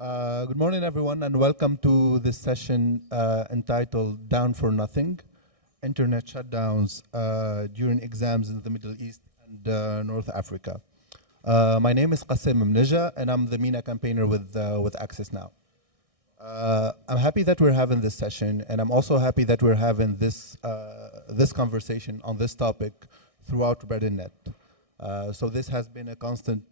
Good morning, everyone, and welcome to this session entitled Down for Nothing, Internet Shutdowns During Exams in the Middle East and North Africa. My name is Qasim Mneja, and I'm the MENA campaigner with Access Now. I'm happy that we're having this session, and I'm also happy that we're having this conversation on this topic throughout Bread&Net. So this has been a constant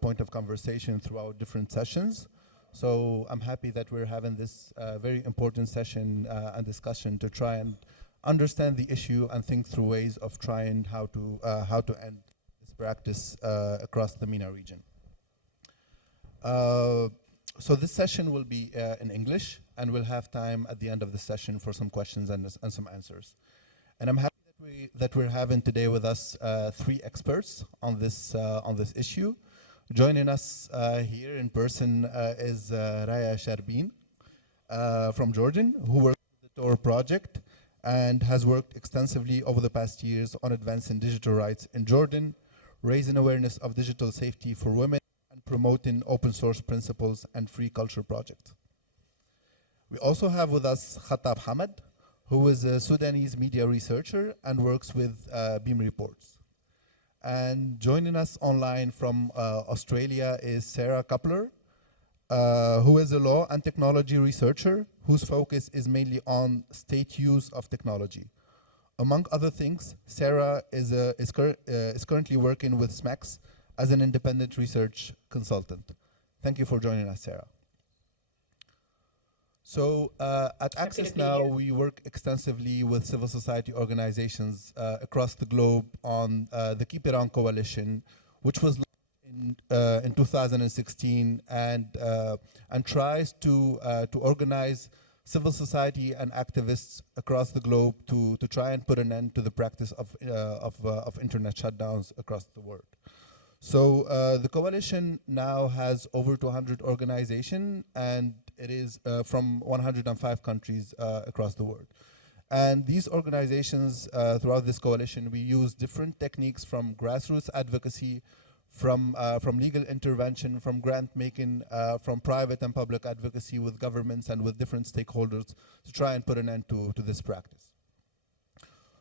point of conversation throughout different sessions. So I'm happy that we're having this very important session and discussion to try and understand the issue and think through ways of trying how to end this practice across the MENA region. So this session will be in English, and we'll have time at the end of the session for some questions and some answers. And I'm happy that we're having today with us three experts on this issue. Joining us here in person is Raya Sharbain from Jordan, who works with the Tor Project and has worked extensively over the past years on advancing digital rights in Jordan, raising awareness of digital safety for women, and promoting open source principles and free culture projects. We also have with us Khattab Hamad, who is a Sudanese media researcher and works with Beam Reports. And joining us online from Australia is Sarah Cupler, who is a law and technology researcher whose focus is mainly on state use of technology. Among other things, Sarah is currently working with SMAX as an independent research consultant. Thank you for joining us, Sarah. So at Access Now, we work extensively with civil society organizations across the globe on the Keep It On Coalition, which was launched in 2016 and tries to organize civil society and activists across the globe to try and put an end to the practice of internet shutdowns across the world. So the coalition now has over 200 organizations, and it is from 105 countries across the world. And these organizations throughout this coalition, we use different techniques from grassroots advocacy, from legal intervention, from grant making, from private and public advocacy with governments and with different stakeholders to try and put an end to this practice.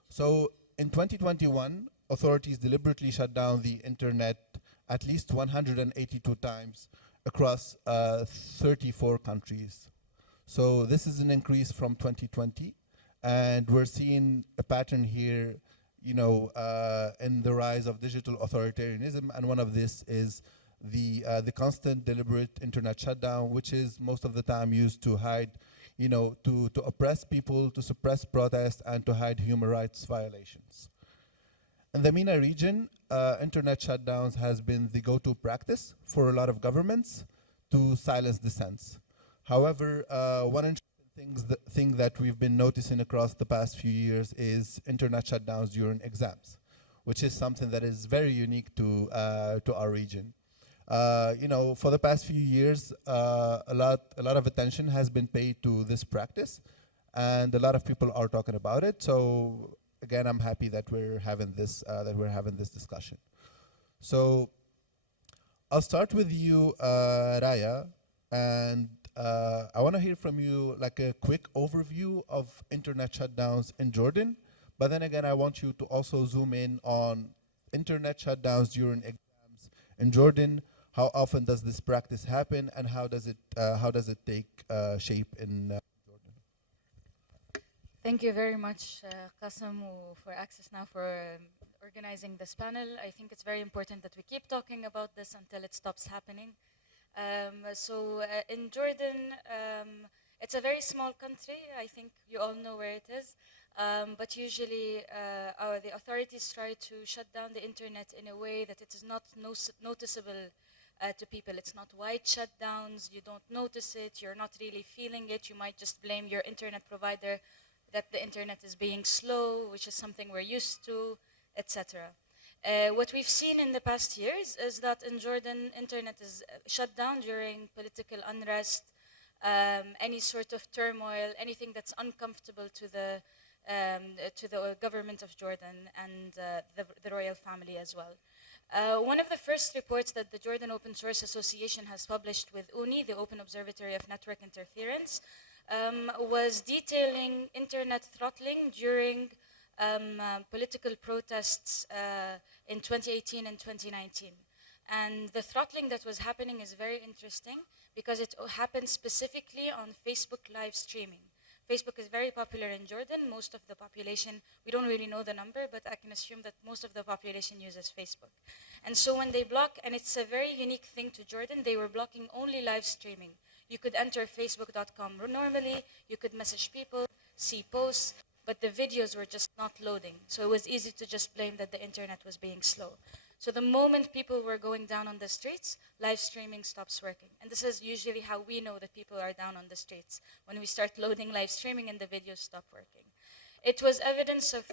So in 2021, authorities deliberately shut down the internet at least 182 times across 34 countries. So this is an increase from 2020, and we're seeing a pattern here, in the rise of digital authoritarianism, and one of this is the constant deliberate internet shutdown, which is most of the time used to hide, to oppress people, to suppress protest, and to hide human rights violations. In the MENA region, internet shutdowns has been the go-to practice for a lot of governments to silence dissents. However, one interesting thing that we've been noticing across the past few years is internet shutdowns during exams, which is something that is very unique to our region. For the past few years, a lot of attention has been paid to this practice, and a lot of people are talking about it. So again, I'm happy that we're having this discussion. So I'll start with you, Raya, and I want to hear from you like a quick overview of internet shutdowns in Jordan. But then again, I want you to also zoom in on internet shutdowns during exams in Jordan. How often does this practice happen, and how does it take shape in Jordan? Thank you very much, Qasim, for Access Now for organizing this panel. I think it's very important that we keep talking about this until it stops happening. In Jordan, it's a very small country. I think you all know where it is. But usually the authorities try to shut down the internet in a way that it is not noticeable to people. It's not wide shutdowns. You don't notice it. You're not really feeling it. You might just blame your internet provider that the internet is being slow, which is something we're used to, etc. What we've seen in the past years is that in Jordan, internet is shut down during political unrest, any sort of turmoil, anything that's uncomfortable to the government of Jordan and the royal family as well. One of the first reports that the Jordan Open Source Association has published with UNI, the Open Observatory of Network Interference, was detailing internet throttling during political protests in 2018 and 2019. And the throttling that was happening is very interesting because it happened specifically on Facebook live streaming. Facebook is very popular in Jordan. Most of the population, we don't really know the number, but I can assume that most of the population uses Facebook. And so when they block, and it's a very unique thing to Jordan, they were blocking only live streaming. You could enter facebook.com normally, you could message people, see posts, but the videos were just not loading. So it was easy to just blame that the internet was being slow. So the moment people were going down on the streets, live streaming stops working. And this is usually how we know that people are down on the streets, when we start loading live streaming and the videos stop working. It was evidence of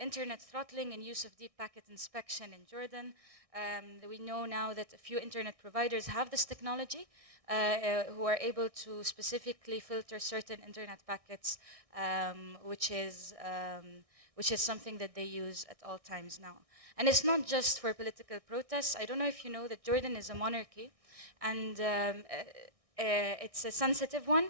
internet throttling and use of deep packet inspection in Jordan. We know now that a few internet providers have this technology, who are able to specifically filter certain internet packets, which is something that they use at all times now. And it's not just for political protests. I don't know if you know that Jordan is a monarchy, and it's a sensitive one.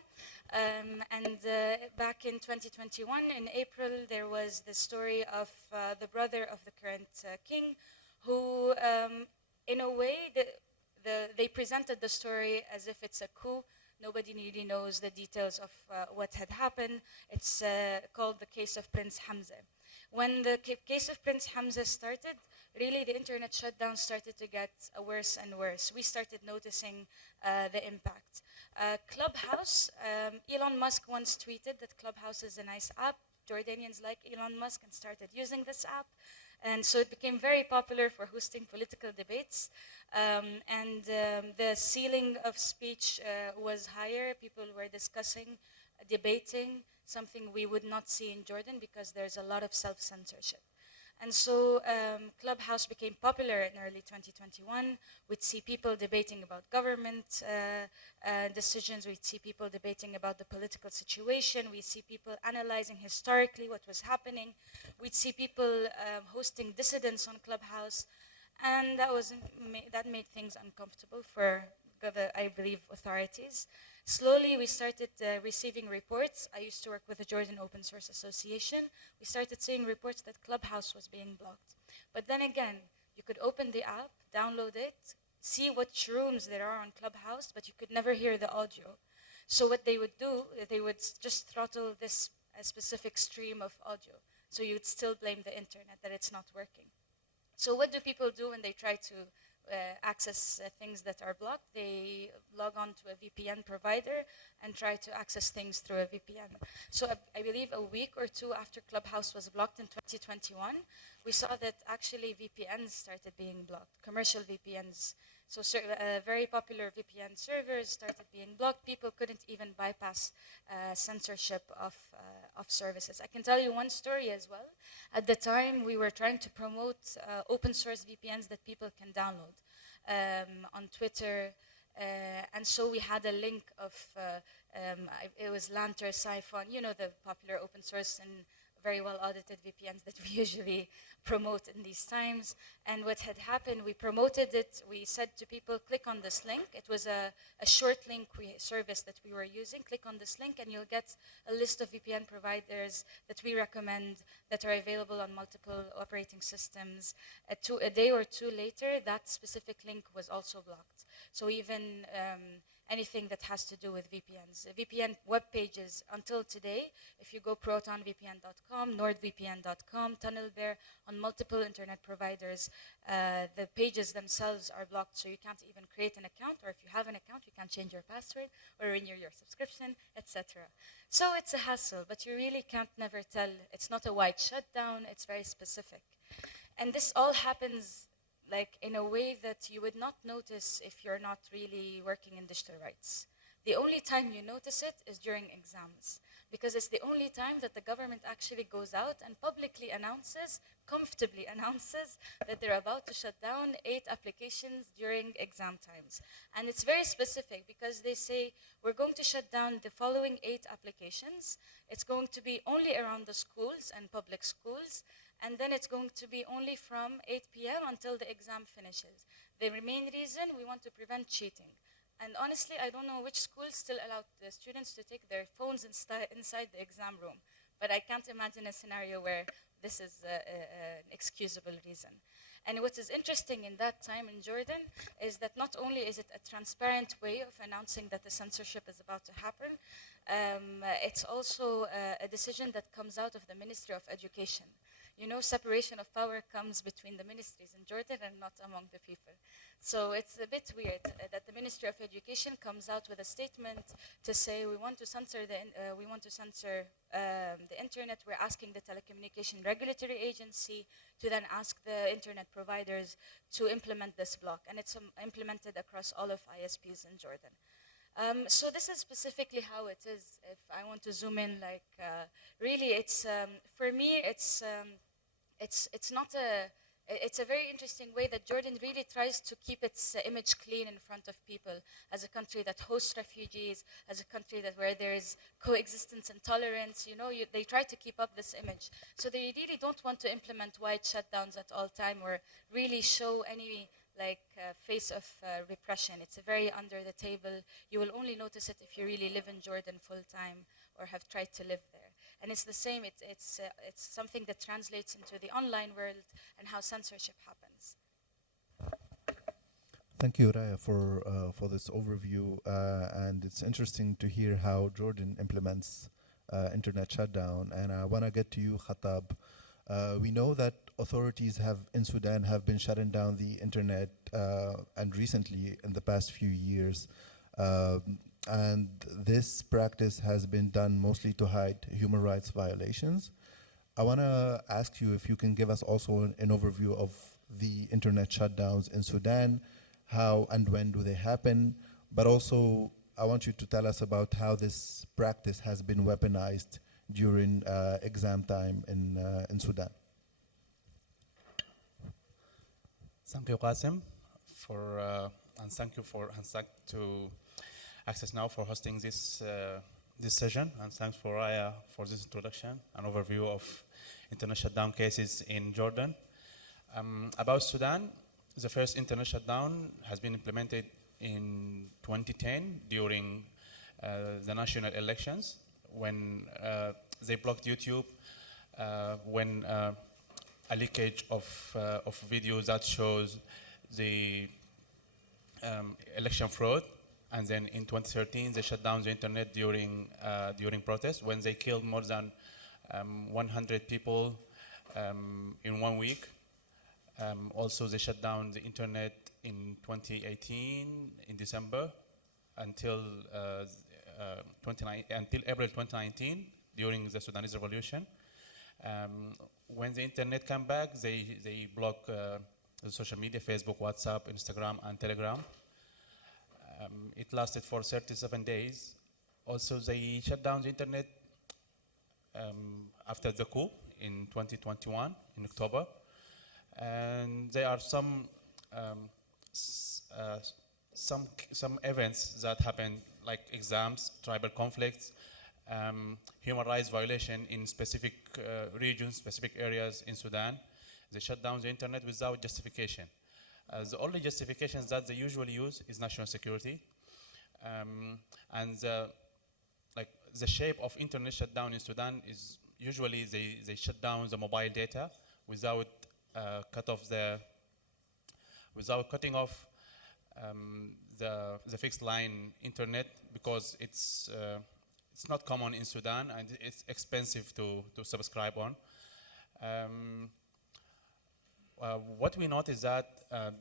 Back in 2021, in April, there was the story of the brother of the current king, who, in a way, they presented the story as if it's a coup. Nobody really knows the details of what had happened. It's called the case of Prince Hamza. When the case of Prince Hamza started, really the internet shutdown started to get worse and worse. We started noticing the impact. Clubhouse, Elon Musk once tweeted that Clubhouse is a nice app. Jordanians like Elon Musk and started using this app. And so it became very popular for hosting political debates. The ceiling of speech was higher. People were discussing, debating, something we would not see in Jordan because there's a lot of self-censorship. And so Clubhouse became popular in early 2021. We'd see people debating about government decisions. We'd see people debating about the political situation. We'd see people analyzing historically what was happening. We'd see people hosting dissidents on Clubhouse. And that made things uncomfortable for I believe, authorities. Slowly, we started receiving reports. I used to work with the Jordan Open Source Association. We started seeing reports that Clubhouse was being blocked. But then again, you could open the app, download it, see what rooms there are on Clubhouse, but you could never hear the audio. So what they would do, they would just throttle this specific stream of audio. So you would still blame the internet that it's not working. So what do people do when they try to access things that are blocked? They log on to a VPN provider and try to access things through a VPN. So I believe a week or two after Clubhouse was blocked in 2021, we saw that actually VPNs started being blocked, commercial VPNs. So very popular VPN servers started being blocked. People couldn't even bypass censorship of services. I can tell you one story as well. At the time, we were trying to promote open source VPNs that people can download on Twitter. And so we had a link of, it was Lanter, Siphon, you know, the popular open source and very well audited VPNs that we usually promote in these times. And what had happened, we promoted it. We said to people, click on this link. It was a short link service that we were using. Click on this link and you'll get a list of VPN providers that we recommend that are available on multiple operating systems. A day or two later, that specific link was also blocked. So even anything that has to do with VPNs. VPN web pages until today, if you go protonvpn.com, nordvpn.com, TunnelBear, on multiple internet providers, the pages themselves are blocked, so you can't even create an account, or if you have an account, you can't change your password or renew your subscription, etc. So it's a hassle, but you really can't never tell. It's not a wide shutdown, it's very specific. And this all happens like in a way that you would not notice if you're not really working in digital rights. The only time you notice it is during exams, because it's the only time that the government actually goes out and publicly announces, comfortably announces, that they're about to shut down 8 applications during exam times. And it's very specific because they say, we're going to shut down the following 8 applications. It's going to be only around the schools and public schools. and then it's going to be only from 8 p.m. until the exam finishes. The main reason, we want to prevent cheating. And honestly, I don't know which schools still allow the students to take their phones inside the exam room. But I can't imagine a scenario where this is an excusable reason. And what is interesting in that time in Jordan is that not only is it a transparent way of announcing that the censorship is about to happen, it's also a decision that comes out of the Ministry of Education. You know, separation of power comes between the ministries in Jordan and not among the people. So it's a bit weird that the Ministry of Education comes out with a statement to say we want to censor the internet. We're asking the Telecommunication Regulatory Agency to then ask the internet providers to implement this block, and it's implemented across all of ISPs in Jordan. So this is specifically how it is. If I want to zoom in, like really, it's for me, it's not a. It's a very interesting way that Jordan really tries to keep its image clean in front of people as a country that hosts refugees, as a country where there is coexistence and tolerance. You know, they try to keep up this image. So they really don't want to implement wide shutdowns at all time or really show any face of repression. It's a very under the table. You will only notice it if you really live in Jordan full time or have tried to live there. And it's the same, it's something that translates into the online world and how censorship happens. Thank you, Raya, for this overview. And it's interesting to hear how Jordan implements internet shutdown. And I want to get to you, Khattab. We know that authorities in Sudan have been shutting down the internet and recently in the past few years. And this practice has been done mostly to hide human rights violations. I want to ask you if you can give us also an overview of the internet shutdowns in Sudan, how and when do they happen, but also I want you to tell us about how this practice has been weaponized during exam time in Sudan. Thank you, Qasim, and thank you to Access Now for hosting this session, and thanks for Raya for this introduction and overview of internet shutdown cases in Jordan. About Sudan, the first internet shutdown has been implemented in 2010 during the national elections when they blocked YouTube, when a leakage of videos that shows the election fraud. And then in 2013, they shut down the internet during protests when they killed more than 100 people in 1 week. Also, they shut down the internet in 2018 in December until April 2019 during the Sudanese revolution. When the internet came back, they blocked the social media, Facebook, WhatsApp, Instagram, and Telegram. It lasted for 37 days. Also, they shut down the internet after the coup in 2021 in October. And there are some events that happened, like exams, tribal conflicts, human rights violation in specific regions, specific areas in Sudan. They shut down the internet without justification. The only justifications that they usually use is national security. And the shape of internet shutdown in Sudan is usually they shut down the mobile data without cutting off the fixed line internet, because it's not common in Sudan and it's expensive to subscribe on. What we noticed that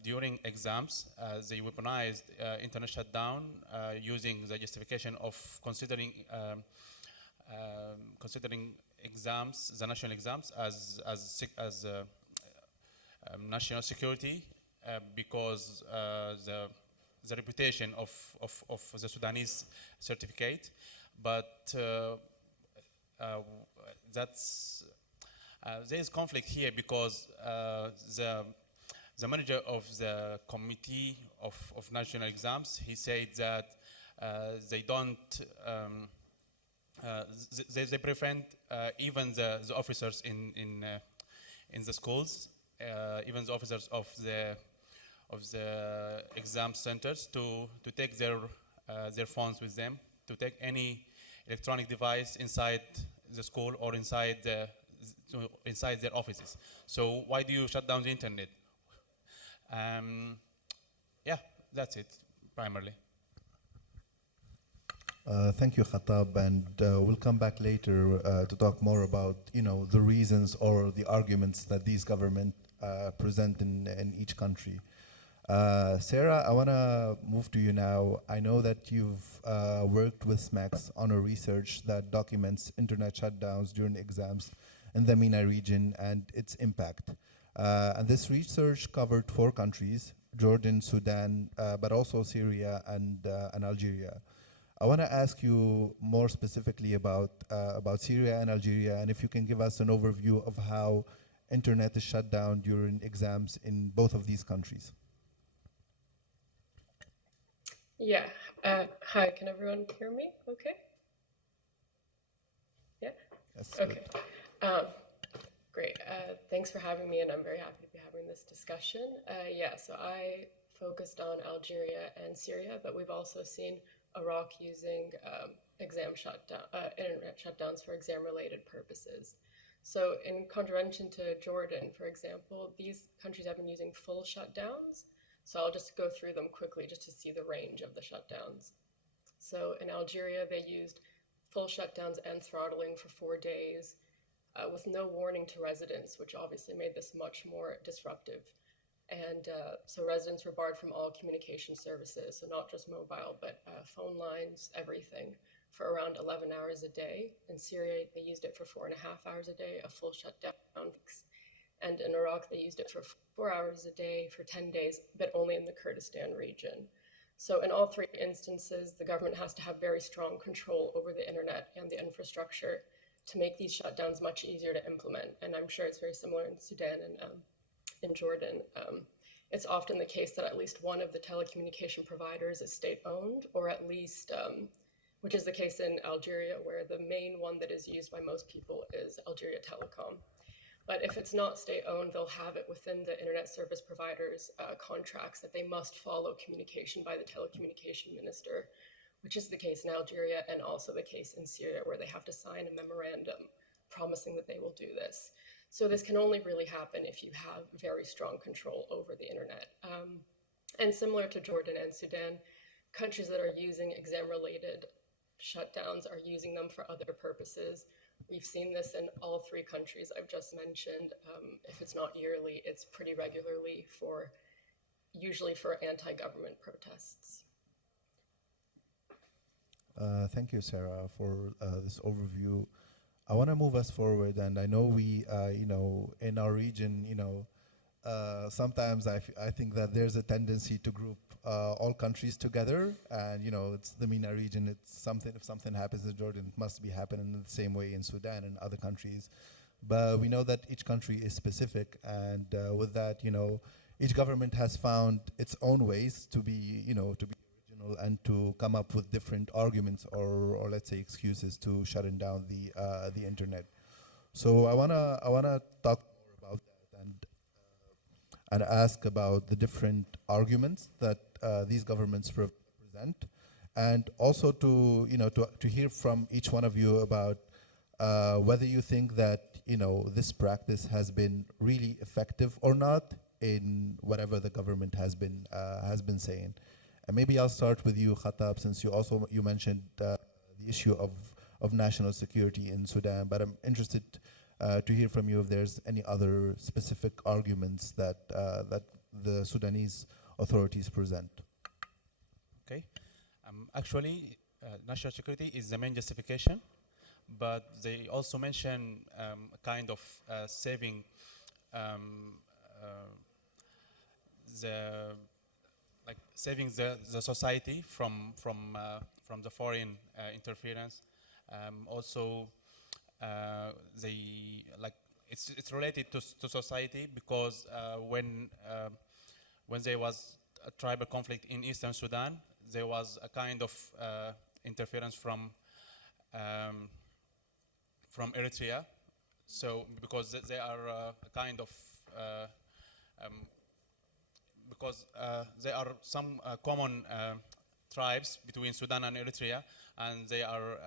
during exams, they weaponized internet shutdown using the justification of considering exams, the national exams, as national security, because the reputation of the Sudanese certificate, but there is conflict here because the manager of the committee of national exams, he said that they don't, they prevent even the officers in in the schools, even the officers of the exam centers to take their phones with them, to take any electronic device inside the school or inside their offices. So why do you shut down the internet? Yeah, that's it primarily. Thank you, Khattab, and we'll come back later to talk more about, the reasons or the arguments that these governments present in each country. Sarah, I want to move to you now. I know that you've worked with SMEX on a research that documents internet shutdowns during exams in the MENA region and its impact. And this research covered 4 countries: Jordan, Sudan, but also Syria and Algeria. I want to ask you more specifically about Syria and Algeria, and if you can give us an overview of how internet is shut down during exams in both of these countries. Yeah. Hi, can everyone hear me okay? Yeah? Yes. Okay. Great. Thanks for having me, and I'm very happy to be having this discussion. So I focused on Algeria and Syria, but we've also seen Iraq using internet shutdowns for exam-related purposes. So in contravention to Jordan, for example, these countries have been using full shutdowns. So I'll just go through them quickly just to see the range of the shutdowns. So in Algeria, they used full shutdowns and throttling for 4 days with no warning to residents, which obviously made this much more disruptive. And so residents were barred from all communication services, so not just mobile, but phone lines, everything, for around 11 hours a day. In Syria, they used it for 4.5 hours a day, a full shutdown. And in Iraq, they used it for 4 hours a day for 10 days, but only in the Kurdistan region. So in all 3 instances, the government has to have very strong control over the internet and the infrastructure to make these shutdowns much easier to implement. And I'm sure it's very similar in Sudan and in Jordan. It's often the case that at least one of the telecommunication providers is state-owned, or at least, which is the case in Algeria, where the main one that is used by most people is Algeria Telecom. But if it's not state-owned, they'll have it within the internet service providers' contracts that they must follow communication by the telecommunication minister, which is the case in Algeria and also the case in Syria, where they have to sign a memorandum promising that they will do this. So this can only really happen if you have very strong control over the internet. And similar to Jordan and Sudan, countries that are using exam-related shutdowns are using them for other purposes. We've seen this in all 3 countries I've just mentioned. If it's not yearly, it's pretty regularly usually for anti-government protests. Thank you, Sarah, for this overview. I want to move us forward, and I know we, in our region, sometimes I think that there's a tendency to group all countries together, and it's the MENA region. It's something. If something happens in Jordan, it must be happening in the same way in Sudan and other countries. But we know that each country is specific, and with that, each government has found its own ways to be, to be original and to come up with different arguments or let's say excuses to shutting down the internet. So I wanna talk more about that and ask about the different arguments that these governments present, and also to hear from each one of you about whether you think that this practice has been really effective or not in whatever the government has been saying. And maybe I'll start with you, Khattab, since you mentioned the issue of national security in Sudan. But I'm interested to hear from you if there's any other specific arguments that the Sudanese authorities present. Okay. Actually, national security is the main justification, but they also mention a kind of saving the society from the foreign interference. Also, it's related to society because when there was a tribal conflict in eastern Sudan, there was a kind of interference from Eritrea So because they are kind of because there are some common tribes between Sudan and Eritrea, and they are,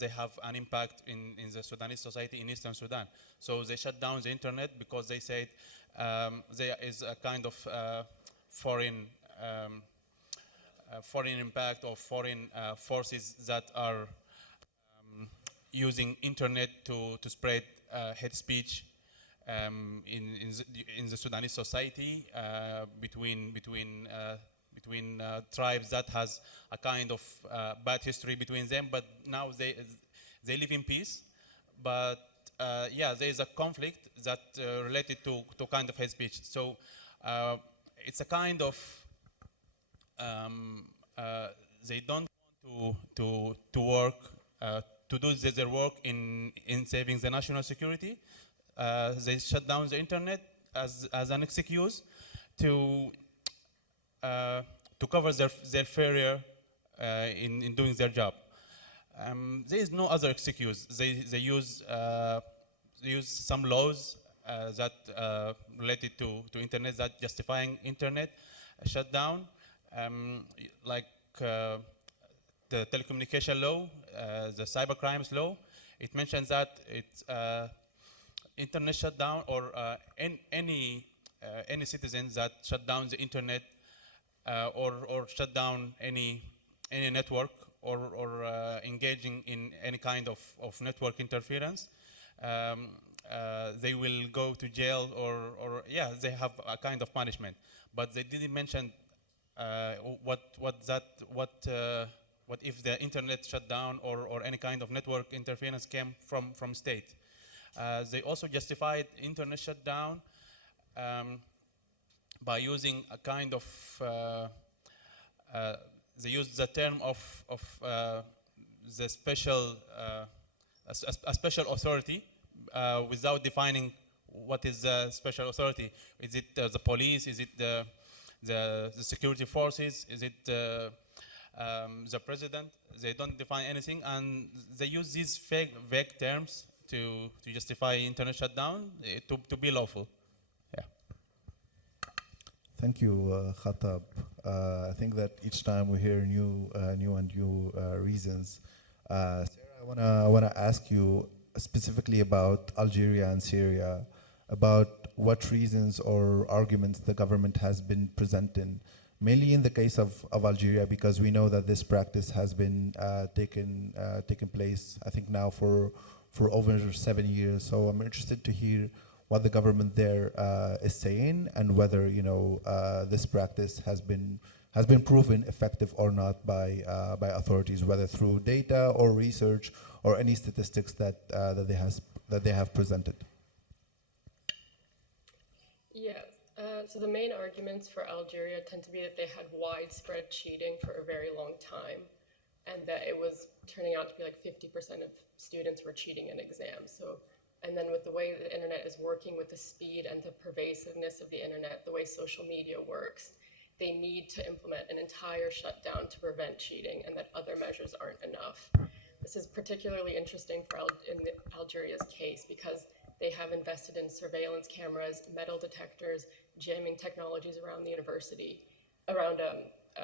they have an impact in the Sudanese society in Eastern Sudan. So they shut down the internet because they said there is a kind of foreign impact or foreign forces that are using internet to spread hate speech in the Sudanese society between tribes that has a kind of bad history between them, but now they live in peace. But there is a conflict that related to kind of hate speech. So it's a kind of they don't want to work to do their work in saving the national security. They shut down the internet as an excuse to cover their failure in doing their job. There is no other excuse. They use some laws that related to internet that justifying internet shutdown, like the telecommunication law, the cybercrimes law. It mentions that it's internet shutdown or any citizen that shut down the internet or shut down any network or engaging in any kind of network interference, they will go to jail or they have a kind of punishment. But they didn't mention what if the internet shut down or any kind of network interference came from state. They also justified internet shutdown by using a kind of they used the term of the special a special authority without defining what is the special authority. Is it the police? Is it the security forces? Is it the president? They don't define anything, and they use these vague terms to justify internet shutdown to be lawful. Yeah. Thank you, Khattab. I think that each time we hear new reasons. Sarah, I wanna ask you specifically about Algeria and Syria, about what reasons or arguments the government has been presenting, mainly in the case of Algeria, because we know that this practice has been taken place, I think now for over 7 years. So I'm interested to hear what the government there is saying, and whether this practice has been proven effective or not by authorities, whether through data or research or any statistics that they have presented. Yeah. So the main arguments for Algeria tend to be that they had widespread cheating for a very long time, and that it was turning out to be like 50% of students were cheating in exams. So, and then with the way the internet is working, with the speed and the pervasiveness of the internet, the way social media works, they need to implement an entire shutdown to prevent cheating, and that other measures aren't enough. This is particularly interesting for in Algeria's case because they have invested in surveillance cameras, metal detectors, jamming technologies around the university, around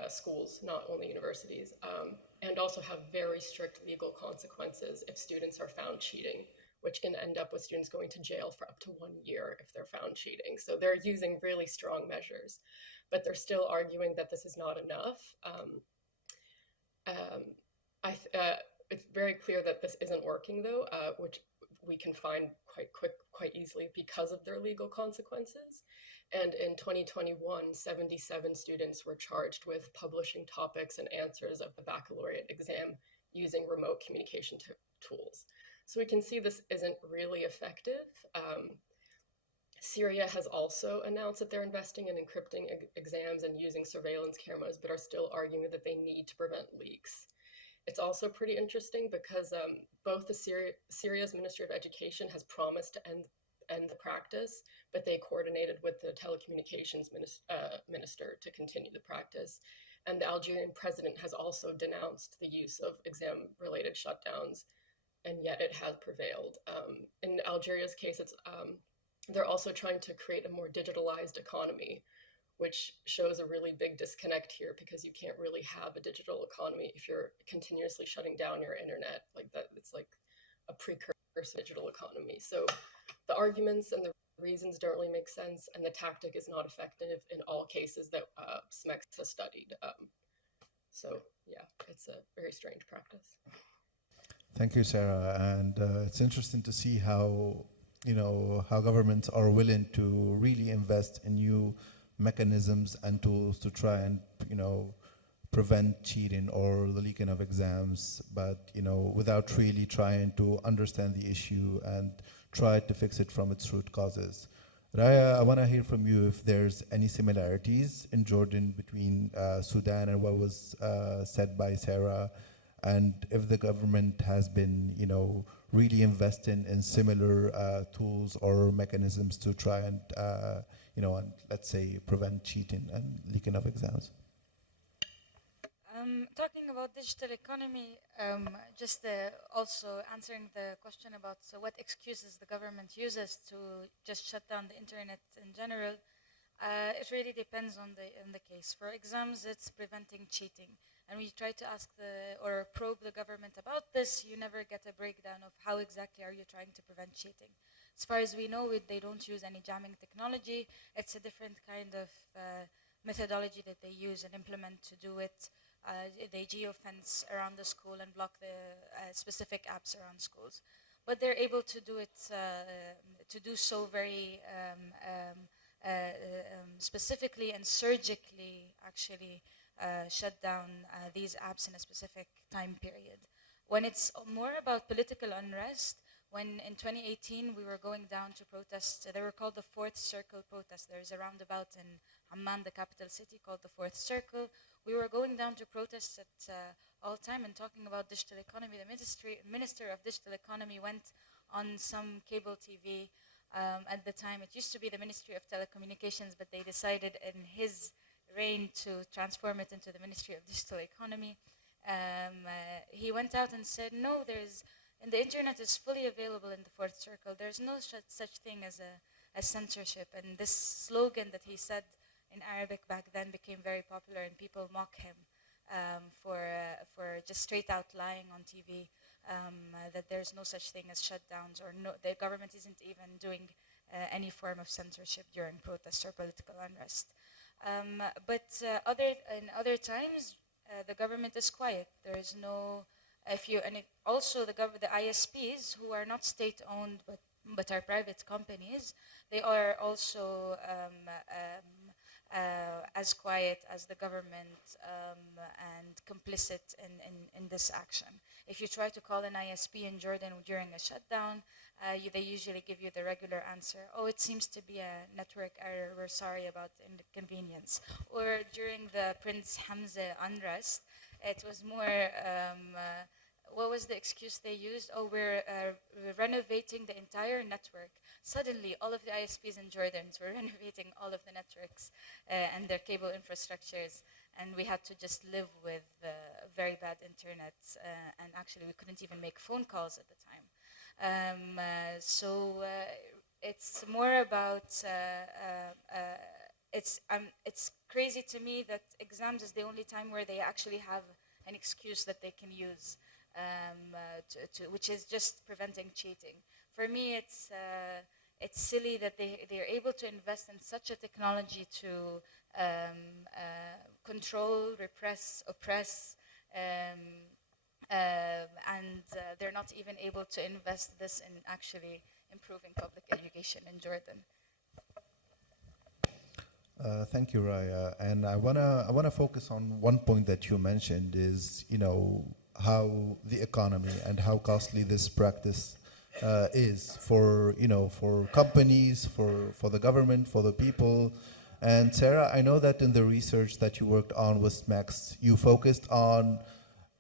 schools, not only universities, and also have very strict legal consequences if students are found cheating, which can end up with students going to jail for up to 1 year if they're found cheating. So they're using really strong measures, but they're still arguing that this is not enough. It's very clear that this isn't working though, which we can find quite easily because of their legal consequences. And in 2021, 77 students were charged with publishing topics and answers of the baccalaureate exam using remote communication tools. So we can see this isn't really effective. Syria has also announced that they're investing in encrypting exams and using surveillance cameras, but are still arguing that they need to prevent leaks. It's also pretty interesting because both Syria's Ministry of Education has promised to end the practice, but they coordinated with the telecommunications minister to continue the practice. And the Algerian president has also denounced the use of exam-related shutdowns and yet it has prevailed. In Algeria's case, they're also trying to create a more digitalized economy, which shows a really big disconnect here, because you can't really have a digital economy if you're continuously shutting down your internet like that. It's like a precursor to digital economy. So the arguments and the reasons don't really make sense, and the tactic is not effective in all cases that SMEX has studied. So yeah, it's a very strange practice. Thank you, Sarah. And it's interesting to see how, how governments are willing to really invest in new mechanisms and tools to try and, prevent cheating or the leaking of exams, but, without really trying to understand the issue and try to fix it from its root causes. Raya, I want to hear from you if there's any similarities in Jordan between Sudan and what was said by Sarah, and if the government has been, really investing in similar tools or mechanisms to try and, and let's say prevent cheating and leaking of exams. Talking about digital economy, just also answering the question about what excuses the government uses to just shut down the internet in general, it really depends on the case. For exams, it's preventing cheating. And we try to ask or probe the government about this, you never get a breakdown of how exactly are you trying to prevent cheating. As far as we know, they don't use any jamming technology. It's a different kind of methodology that they use and implement to do it. They geofence around the school and block the specific apps around schools. But they're able to do it, to do so very specifically and surgically, actually, shut down these apps in a specific time period. When it's more about political unrest, when in 2018 we were going down to protest, they were called the Fourth Circle protests. There's a roundabout in Amman, the capital city, called the Fourth Circle. We were going down to protest at all time and talking about digital economy. The Minister of Digital Economy went on some cable TV at the time. It used to be the Ministry of Telecommunications, but they decided in his reign to transform it into the Ministry of Digital Economy. He went out and said, no, and the internet is fully available in the Fourth Circle. There's no such thing as censorship. And this slogan that he said in Arabic back then became very popular, and people mock him for just straight out lying on TV, that there's no such thing as shutdowns, or the government isn't even doing any form of censorship during protests or political unrest. But in other times, the government is quiet. There is no, also the ISPs, who are not state-owned but are private companies, they are also as quiet as the government and complicit in this action. If you try to call an ISP in Jordan during a shutdown, they usually give you the regular answer, oh, it seems to be a network error, we're sorry about the inconvenience. Or during the Prince Hamza unrest, it was more, what was the excuse they used? Oh, we're renovating the entire network. Suddenly, all of the ISPs in Jordan were renovating all of the networks and their cable infrastructures, and we had to just live with very bad internet, and actually we couldn't even make phone calls at the time. So it's more about, it's crazy to me that exams is the only time where they actually have an excuse that they can use, which is just preventing cheating. For me, it's silly that they're able to invest in such a technology to control, repress, oppress, and they're not even able to invest this in actually improving public education in Jordan. Thank you, Raya. And I wanna focus on one point that you mentioned is, how the economy and how costly this practice is for companies, for the government, for the people. And Sarah, I know that in the research that you worked on with SMEX, you focused on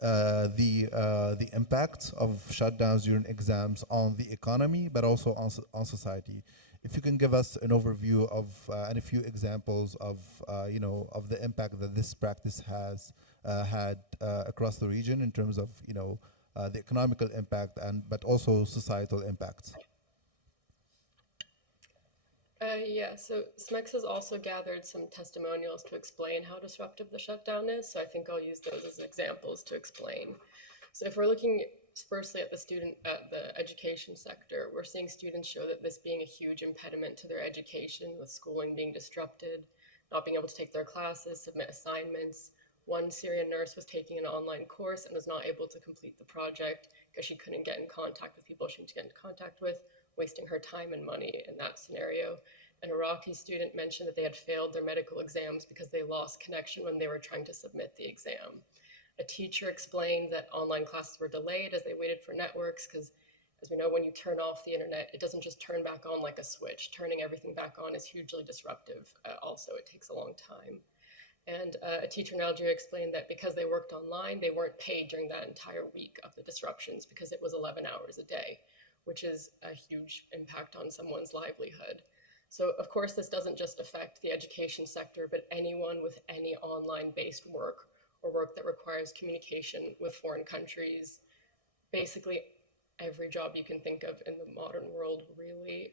the impact of shutdowns during exams on the economy, but also on society. If you can give us an overview of and a few examples of of the impact that this practice has had across the region in terms of the economical impact, but also societal impacts. Yeah, so SMEX has also gathered some testimonials to explain how disruptive the shutdown is, so I think I'll use those as examples to explain. So if we're looking firstly at the education sector, we're seeing students show that this being a huge impediment to their education, with schooling being disrupted, not being able to take their classes, submit assignments. One Syrian nurse was taking an online course and was not able to complete the project because she couldn't get in contact with people she needed to get in contact with, wasting her time and money in that scenario. An Iraqi student mentioned that they had failed their medical exams because they lost connection when they were trying to submit the exam. A teacher explained that online classes were delayed as they waited for networks because, as we know, when you turn off the internet, it doesn't just turn back on like a switch. Turning everything back on is hugely disruptive. Also, it takes a long time. And a teacher in Algeria explained that because they worked online, they weren't paid during that entire week of the disruptions because it was 11 hours a day, which is a huge impact on someone's livelihood. So of course, this doesn't just affect the education sector, but anyone with any online-based work or work that requires communication with foreign countries, basically every job you can think of in the modern world, really.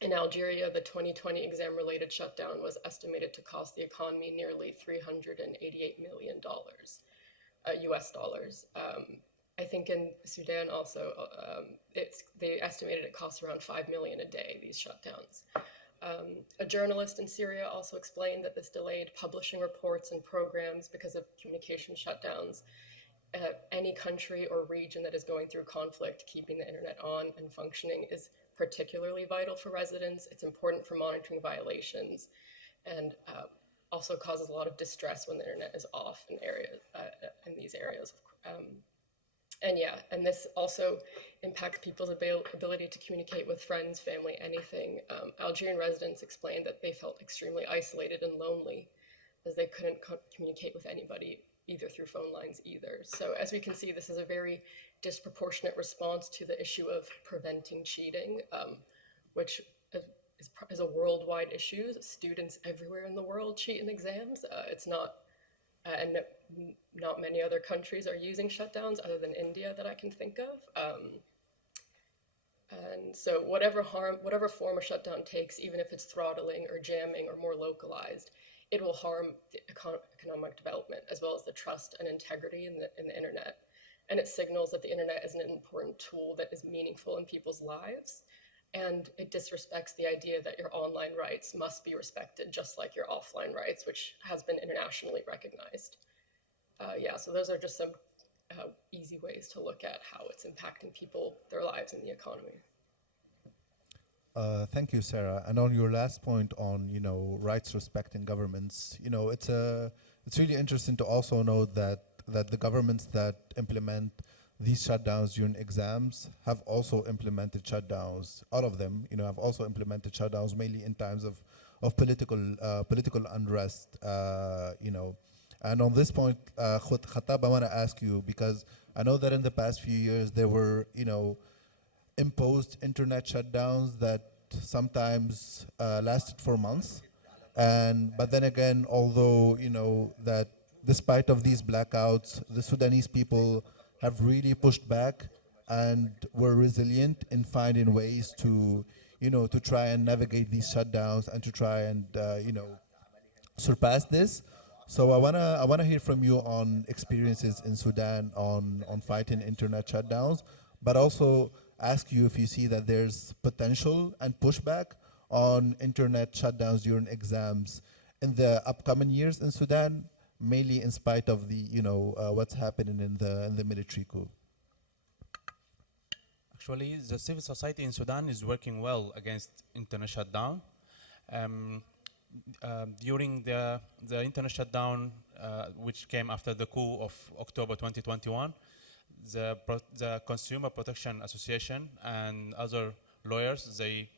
In Algeria, the 2020 exam-related shutdown was estimated to cost the economy nearly $388 million, US dollars. I think in Sudan also, they estimated it costs around 5 million a day, these shutdowns. A journalist in Syria also explained that this delayed publishing reports and programs because of communication shutdowns. Any country or region that is going through conflict, keeping the internet on and functioning is particularly vital for residents. It's important for monitoring violations, and also causes a lot of distress when the internet is off in these areas. And this also impacts people's ability to communicate with friends, family, anything. Algerian residents explained that they felt extremely isolated and lonely as they couldn't communicate with anybody, either through phone lines either. So as we can see, this is a very disproportionate response to the issue of preventing cheating, which is a worldwide issue. Students everywhere in the world cheat in exams. It's not, and not many other countries are using shutdowns other than India that I can think of. And so whatever form a shutdown takes, even if it's throttling or jamming or more localized, it will harm the economic development as well as the trust and integrity in the internet. And it signals that the internet is an important tool that is meaningful in people's lives. And it disrespects the idea that your online rights must be respected, just like your offline rights, which has been internationally recognized. So those are just some easy ways to look at how it's impacting people, their lives, and the economy. Thank you, Sarah. And on your last point on, rights respecting governments, it's really interesting to also note that the governments that implement these shutdowns during exams have also implemented shutdowns. All of them, have also implemented shutdowns mainly in times of political unrest, And on this point, Khattab, I want to ask you, because I know that in the past few years there were, imposed internet shutdowns that sometimes lasted for months. But then again, although, that despite of these blackouts, the Sudanese people have really pushed back and were resilient in finding ways to, to try and navigate these shutdowns and to try and, surpass this. So I wanna hear from you on experiences in Sudan on fighting internet shutdowns, but also ask you if you see that there's potential and pushback on internet shutdowns during exams in the upcoming years in Sudan, mainly in spite of the what's happening in the military coup. Actually, the civil society in Sudan is working well against internet shutdown. During the internet shutdown, which came after the coup of October 2021, the Consumer Protection Association and other lawyers, they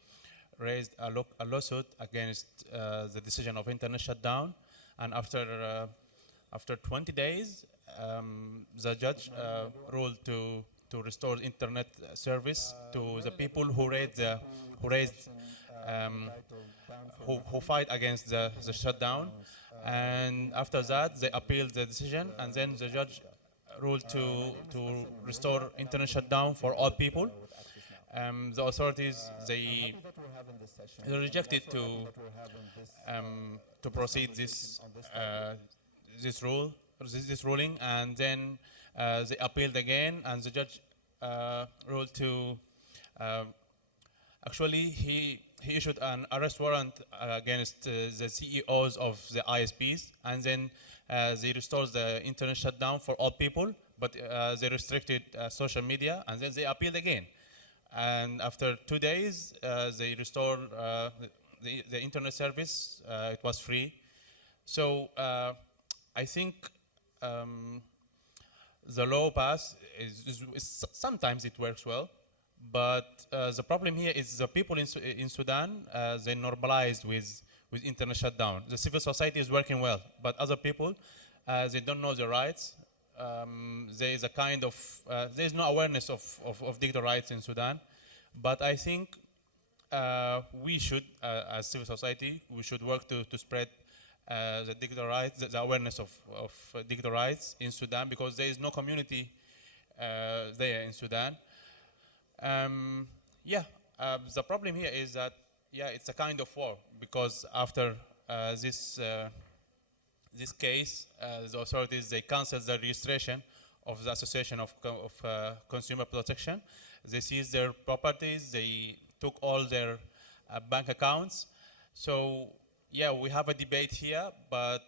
raised a lawsuit against the decision of internet shutdown. And after 20 days, the judge ruled to restore internet service to the people who fight against the shutdown. And after that, they appealed the decision, and then the judge rule to restore internet shutdown for all people. The authorities they rejected to proceed this ruling, and then they appealed again, and the judge ruled to actually he issued an arrest warrant against the CEOs of the ISPs, and then they restored the internet shutdown for all people, but they restricted social media, and then they appealed again. And after 2 days, they restored the internet service. It was free. So I think the law pass is sometimes it works well, but the problem here is the people in Sudan, they normalized with internet shutdown. The civil society is working well, but other people, they don't know their rights. There is a kind of, there is no awareness of digital rights in Sudan, but I think we should, as civil society, we should work to spread the digital rights, the awareness of digital rights in Sudan, because there is no community there in Sudan. The problem here is that, it's a kind of war, because after this case, the authorities, they canceled the registration of the Association of Consumer Protection. They seized their properties, they took all their bank accounts. So, we have a debate here, but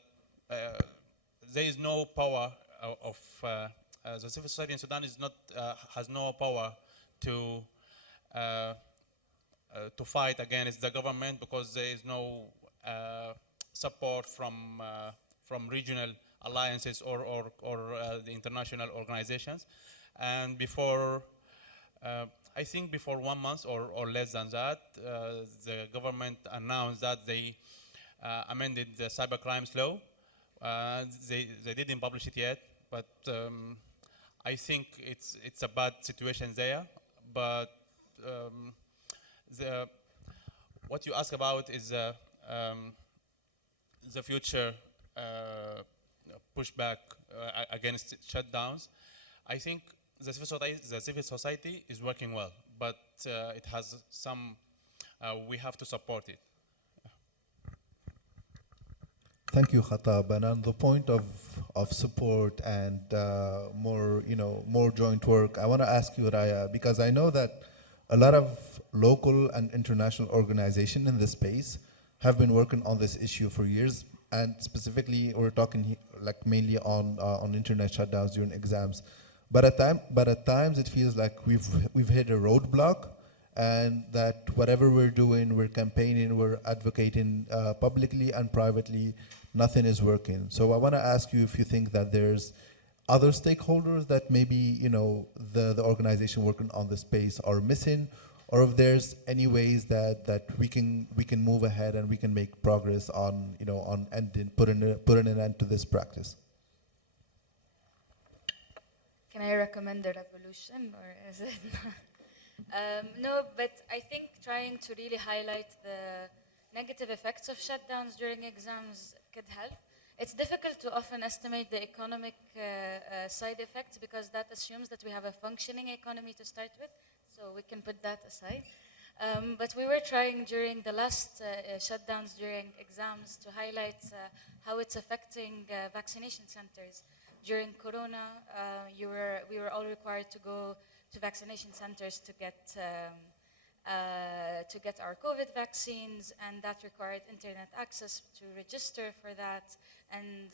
there is no power of the civil society in Sudan is not has no power to fight against the government, because there is no support from regional alliances or the international organizations. And before, I think before 1 month or less than that, the government announced that they amended the cybercrimes law. They didn't publish it yet, but I think it's a bad situation there. But what you ask about is the future pushback against shutdowns. I think the civil society is working well, but it has some. We have to support it. Thank you, Khattab. And on the point of support and more joint work, I want to ask you, Raya, because I know that a lot of local and international organizations in this space have been working on this issue for years, and specifically, we're talking like mainly on internet shutdowns during exams. But at times, it feels like we've hit a roadblock, and that whatever we're doing, we're campaigning, we're advocating publicly and privately, nothing is working. So I want to ask you if you think that there's other stakeholders that maybe the organization working on the space are missing, or if there's any ways that we can move ahead and we can make progress on ending, putting an end to this practice. Can I recommend a revolution, or is it? No, but I think trying to really highlight the negative effects of shutdowns during exams could help. It's difficult to often estimate the economic side effects, because that assumes that we have a functioning economy to start with, so we can put that aside. But we were trying during the last shutdowns during exams to highlight how it's affecting vaccination centers. During Corona, we were all required to go to vaccination centers to get our COVID vaccines, and that required internet access to register for that. And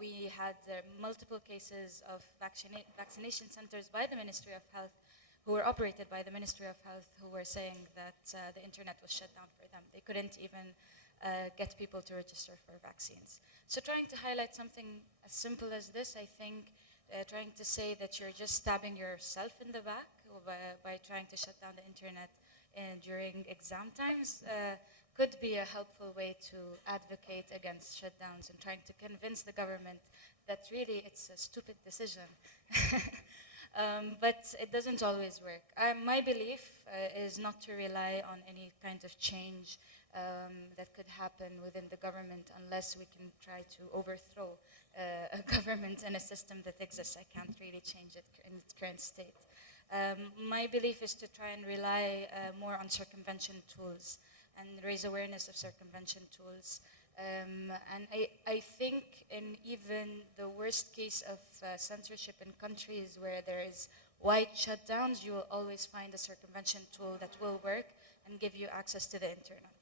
we had multiple cases of vaccination centers by the Ministry of Health, who were operated by the Ministry of Health, who were saying that the internet was shut down for them. They couldn't even get people to register for vaccines. So trying to highlight something as simple as this, I think trying to say that you're just stabbing yourself in the back by trying to shut down the internet during exam times could be a helpful way to advocate against shutdowns and trying to convince the government that really it's a stupid decision. But it doesn't always work. My belief is not to rely on any kind of change that could happen within the government unless we can try to overthrow a government and a system that exists. I can't really change it in its current state. My belief is to try and rely more on circumvention tools and raise awareness of circumvention tools. And I think in even the worst case of censorship in countries where there is wide shutdowns, you will always find a circumvention tool that will work and give you access to the internet.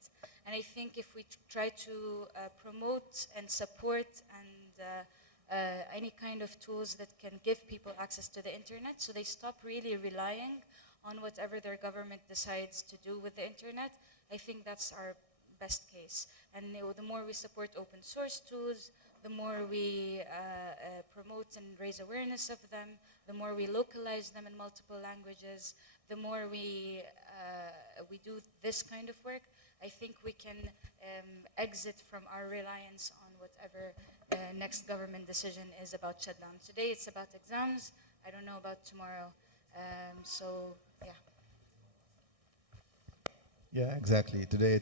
And I think if we try to promote and support and any kind of tools that can give people access to the internet, so they stop really relying on whatever their government decides to do with the internet, I think that's our best case. And the more we support open source tools, the more we promote and raise awareness of them, the more we localize them in multiple languages, the more we do this kind of work, I think we can exit from our reliance on whatever next government decision is about shutdown. Today it's about exams. I don't know about tomorrow. So, yeah. Yeah, exactly. Today,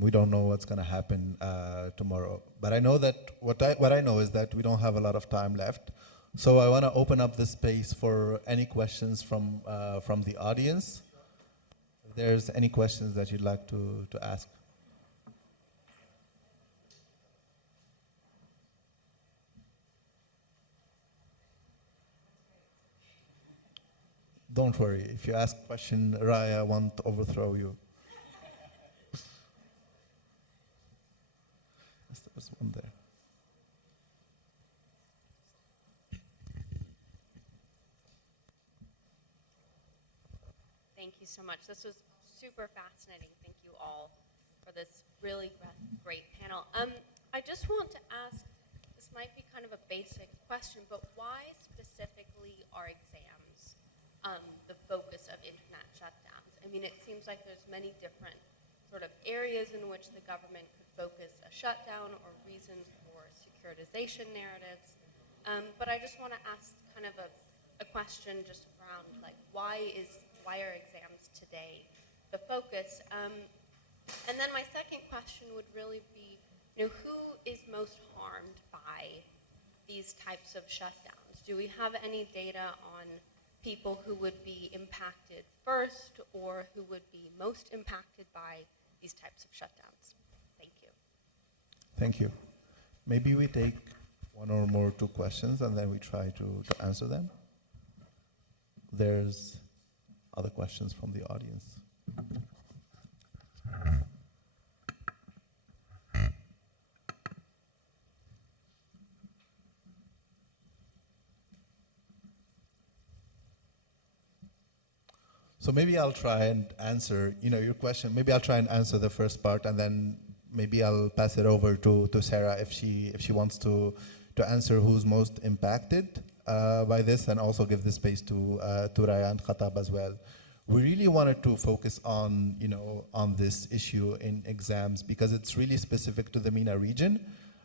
we don't know what's going to happen tomorrow. But I know that what I know is that we don't have a lot of time left. So I want to open up the space for any questions from the audience. If there's any questions that you'd like to ask. Don't worry. If you ask a question, Raya won't overthrow you. There's one there. Thank you so much. This was super fascinating. Thank you all for this really great panel. I just want to ask, this might be kind of a basic question, but why specifically are exams the focus of internet shutdowns? I mean, it seems like there's many different sort of areas in which the government could focus a shutdown or reasons for securitization narratives. But I just want to ask kind of a question just around like why are exams today the focus? And then my second question would really be, who is most harmed by these types of shutdowns? Do we have any data on people who would be impacted first or who would be most impacted by these types of shutdowns? Thank you. Thank you. Maybe we take one or more two questions and then we try to answer them. There's other questions from the audience. So maybe I'll try and answer, your question. Maybe I'll try and answer the first part, and then maybe I'll pass it over to Sarah if she wants to answer who's most impacted by this, and also give the space to Raya and Khattab as well. We really wanted to focus on on this issue in exams because it's really specific to the MENA region.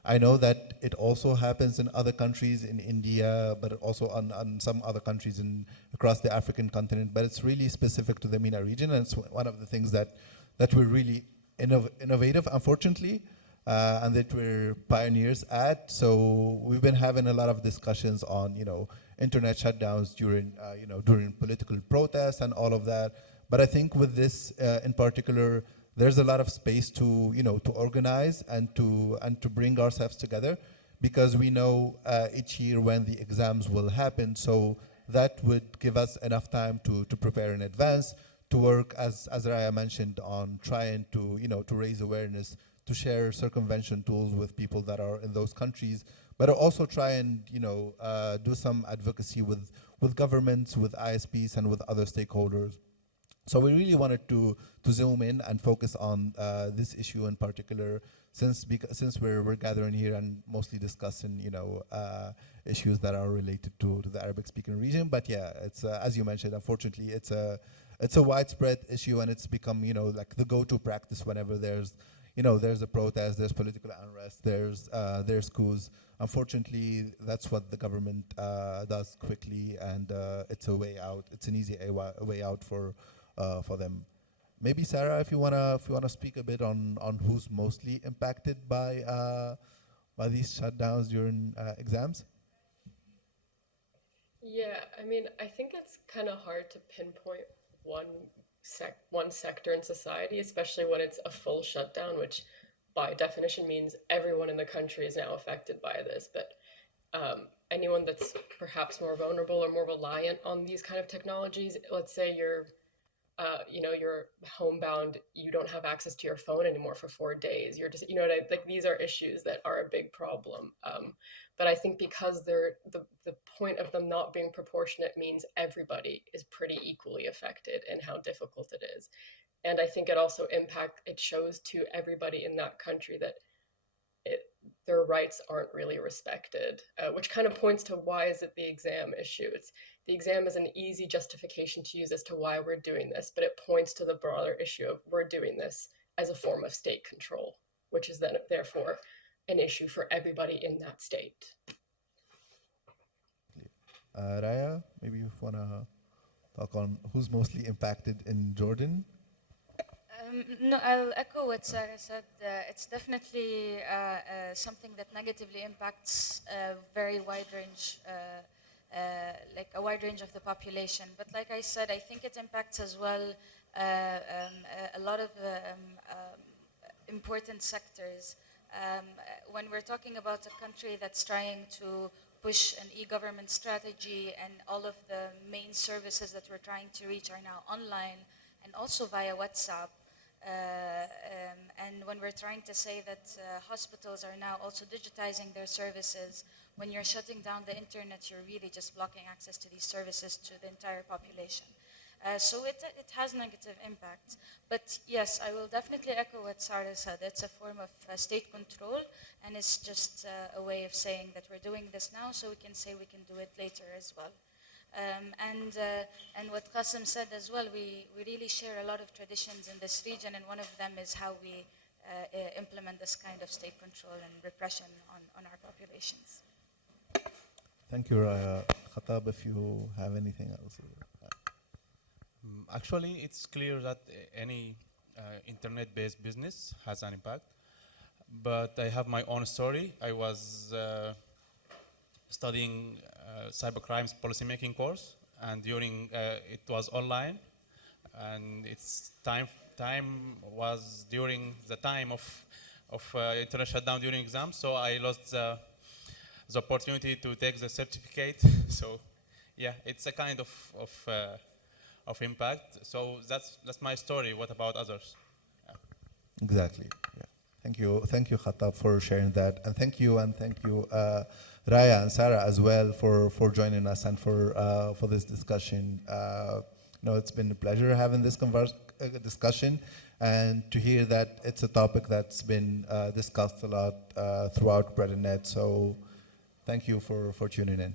I know that it also happens in other countries in India, but also on some other countries across the African continent, but it's really specific to the MENA region, and it's one of the things that we're really innovative, unfortunately, and that we're pioneers at. So we've been having a lot of discussions on, internet shutdowns during political protests and all of that. But I think with this in particular, there's a lot of space to organize and to bring ourselves together, because we know each year when the exams will happen. So that would give us enough time to prepare in advance, to work as Raya mentioned on trying to to raise awareness, to share circumvention tools with people that are in those countries, but also try and do some advocacy with governments, with ISPs, and with other stakeholders. So we really wanted to zoom in and focus on this issue in particular, since we're gathering here and mostly discussing issues that are related to the Arabic-speaking region. But yeah, it's as you mentioned, unfortunately, it's a widespread issue, and it's become like the go-to practice whenever there's a protest, there's political unrest, there's coups. Unfortunately, that's what the government does quickly, and it's a way out. It's an easy way out for them. Maybe Sarah, if you wanna speak a bit on who's mostly impacted by these shutdowns during exams. Yeah, I mean, I think it's kind of hard to pinpoint one sector in society, especially when it's a full shutdown, which by definition means everyone in the country is now affected by this. But anyone that's perhaps more vulnerable or more reliant on these kind of technologies, let's say you're homebound, you don't have access to your phone anymore for 4 days. You're just, like these are issues that are a big problem. But I think because the point of them not being proportionate means everybody is pretty equally affected in how difficult it is. And I think it shows to everybody in that country that their rights aren't really respected, which kind of points to why is it the exam issue. The exam is an easy justification to use as to why we're doing this, but it points to the broader issue of we're doing this as a form of state control, which is then therefore an issue for everybody in that state. Raya, maybe you wanna talk on who's mostly impacted in Jordan. No, I'll echo what Sarah said. It's definitely something that negatively impacts a very wide range, like a wide range of the population. But like I said, I think it impacts as well a lot of important sectors. When we're talking about a country that's trying to push an e-government strategy and all of the main services that we're trying to reach are now online and also via WhatsApp. And when we're trying to say that hospitals are now also digitizing their services, when you're shutting down the internet, you're really just blocking access to these services to the entire population. So it has negative impact. But yes, I will definitely echo what Sarah said. It's a form of state control, and it's just a way of saying that we're doing this now, so we can say we can do it later as well. And what Qasim said as well, we really share a lot of traditions in this region, and one of them is how we implement this kind of state control and repression on our populations. Thank you, Raya. Khattab, if you have anything else. Actually, it's clear that any internet-based business has an impact. But I have my own story. I was studying cybercrimes policymaking course, and during it was online, and its time was during the time of internet shutdown during exams. So I lost the opportunity to take the certificate. So yeah, it's a kind of impact. So that's my story. What about others? Yeah. Exactly. Yeah. Thank you, Khattab, for sharing that, and thank you, Raya and Sarah as well for joining us and for this discussion. It's been a pleasure having this discussion, and to hear that it's a topic that's been discussed a lot throughout Bread&Net. So, thank you for tuning in.